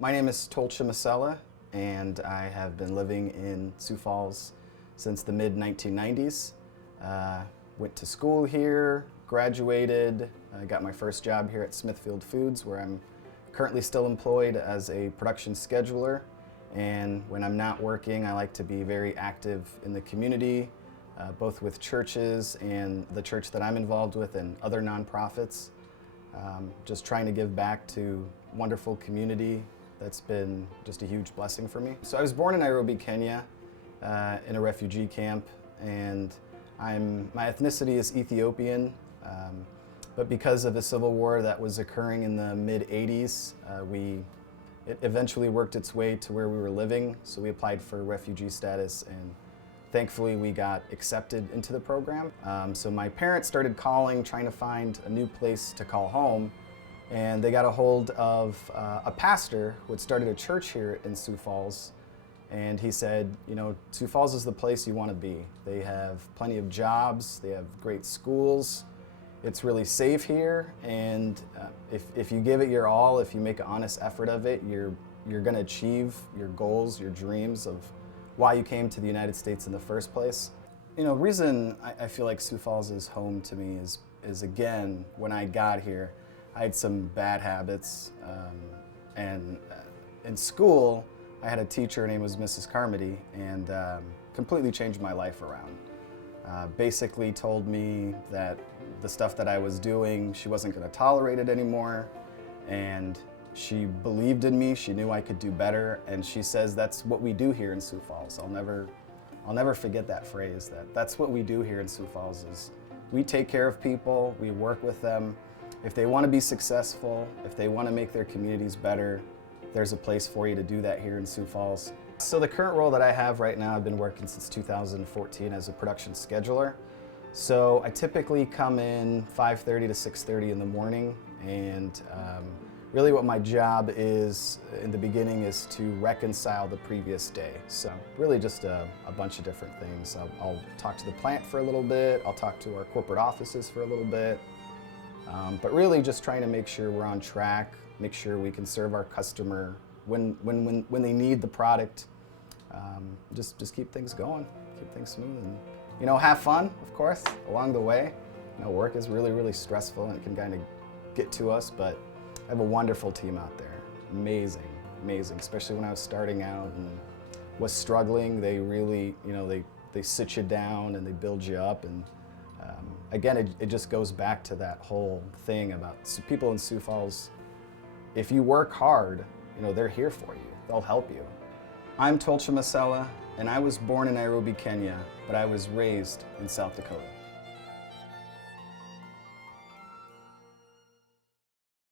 My name is Tolcha Mesele, and I have been living in Sioux Falls since the mid-1990s. Went to school here, graduated, got my first job here at Smithfield Foods, where I'm currently still employed as a production scheduler. And when I'm not working, I like to be very active in the community, both with churches and the church that I'm involved with and other nonprofits. Just trying to give back to wonderful community. That's been just a huge blessing for me. So I was born in Nairobi, Kenya, in a refugee camp, and my ethnicity is Ethiopian, but because of the civil war that was occurring in the mid-'80s, it eventually worked its way to where we were living, so we applied for refugee status, and thankfully we got accepted into the program. So my parents started calling, trying to find a new place to call home, and they got a hold of a pastor who had started a church here in Sioux Falls. And he said, you know, Sioux Falls is the place you want to be. They have plenty of jobs, they have great schools, it's really safe here, and if you give it your all, if you make an honest effort of it, you're going to achieve your goals, your dreams of why you came to the United States in the first place. You know, the reason I feel like Sioux Falls is home to me is again, when I got here, I had some bad habits, and in school, I had a teacher, her name was Mrs. Carmody, and completely changed my life around. Basically told me that the stuff that I was doing, she wasn't going to tolerate it anymore, and she believed in me, she knew I could do better, and she says that's what we do here in Sioux Falls. I'll never forget that phrase, that's what we do here in Sioux Falls is we take care of people, we work with them. If they want to be successful, if they want to make their communities better, there's a place for you to do that here in Sioux Falls. So the current role that I have right now, I've been working since 2014 as a production scheduler. So I typically come in 5:30 to 6:30 in the morning, and really what my job is in the beginning is to reconcile the previous day. So really just a bunch of different things. I'll talk to the plant for a little bit, I'll talk to our corporate offices for a little bit, but really just trying to make sure we're on track, make sure we can serve our customer when they need the product. Just keep things going, keep things smooth, and you know, have fun, of course, along the way. You know, work is really stressful and it can kind of get to us, but I have a wonderful team out there. Amazing, especially when I was starting out and was struggling. They really, you know, they sit you down and they build you up, and again, it just goes back to that whole thing about people in Sioux Falls. If you work hard, you know, they're here for you. They'll help you. I'm Tolcha Mesele, and I was born in Nairobi, Kenya, but I was raised in South Dakota.